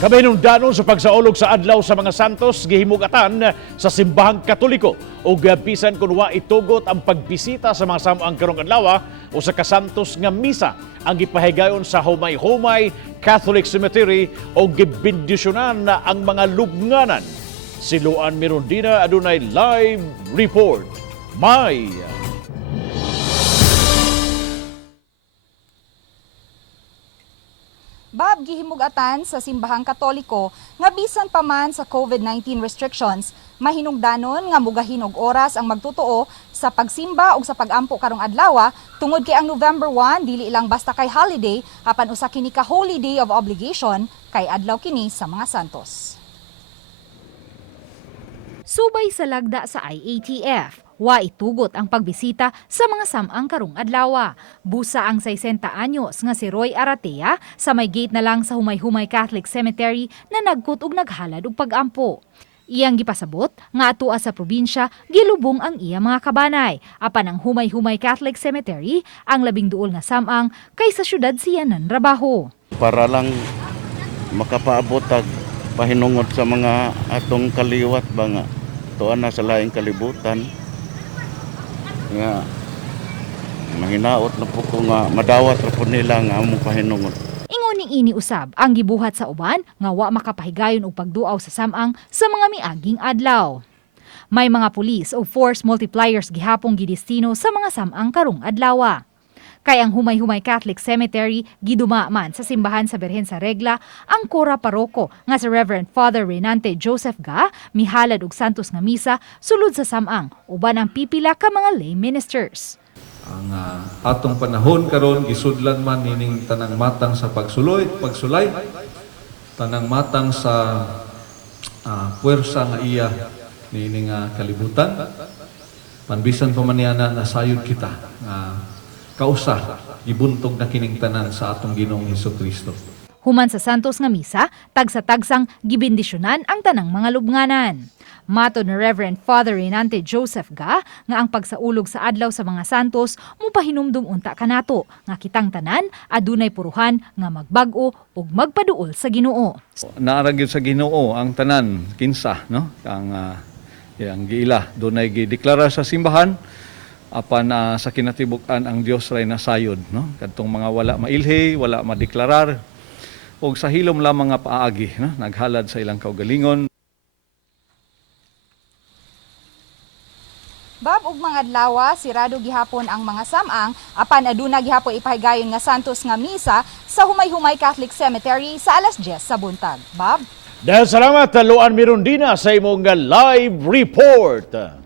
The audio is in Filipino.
Kabahinungdanon sa pagsaulog sa adlaw sa mga santos gihimugatan sa simbahang Katoliko ug bisan kun wa itugot ang pagbisita sa mga samoang karong adlaw o sa kasantos nga misa ang gipahigayon sa Humay-Humay Catholic Cemetery o gibindisyonan na ang mga lubnganan. Si Luan Mirondina adunay live report. May Bab gihimugatan sa simbahang Katoliko nga bisan pa man sa COVID-19 restrictions, mahinungdanon nga mugahin og oras ang magtutuo sa pagsimba ug sa pagampo karong adlaw tungod kay ang November 1 dili ilang basta kay holiday apan usa kini ka holy day of obligation kay adlaw kini sa mga santos. Subay sa lagda sa IATF, wa itugot ang pagbisita sa mga samang karong adlaw. Busa ang 60 anyos nga si Roy Aratea sa may gate na lang sa Humay-Humay Catholic Cemetery na nagkut ug naghalad og pagampo. Iyang gipasabot nga atua sa probinsya gilubong ang iya mga kabanay. Apan ang Humay-Humay Catholic Cemetery ang labing duol nga samang kaysa syudad siya nanrabaho. Para lang makapaabot og pahinungod sa mga atong kaliwat ba nga tuan na sa laing kalibutan. Nga mahinaot na po ko nga madawat ra po nila nga among pahinungod. Ingon ning ini usab ang gibuhat sa uban nga wa makapahigayon og pagduaw sa samang sa mga miaging adlaw. May mga pulis o force multipliers gihapong gidestino sa mga samang karong adlaw. Kay ang Humay-Humay Catholic Cemetery giduma man sa simbahan sa Birhen sa Regla ang kora paroko nga si Reverend Father Renante Joseph Ga mihalad og santos nga misa sulod sa samang uban ang pipila ka mga lay ministers. Ang atong panahon karon gisudlan man nining tanang matang sa pagsulay, tanang matang sa puwersa nga iya nining kalibutan. Panbisan pa man niana nasayod kita kausa gibuntog na kining tanan sa atong Ginoong Hesukristo. Human sa santos nga misa, tagsa-tagsang gibindisyonan ang tanang mga lubnganan. Mato ni Reverend Father Renante Joseph Ga nga ang pagsaulog sa adlaw sa mga santos mupahinumdum unta kanato nga kitang tanan adunay puruhan nga magbag-o ug magpaduol sa Ginoo. Naara gyud sa Ginoo ang tanan kinsa no ang giila dunay gideklara sa simbahan apan sa kinatibuk-an ang Dios ray nasayod no kadtong mga wala mailhi, wala madeklarar ug sa hilom lamang nga paagi no naghalad sa ilang kaugalingon. Bab ug mga adlaw sirado gihapon ang mga samang apan aduna gihapon ipahigayon nga santos nga misa sa Humay-Humay Catholic Cemetery sa alas 10 sa buntag. Bab, dahil salamat Luan Mirondina sa imong live report.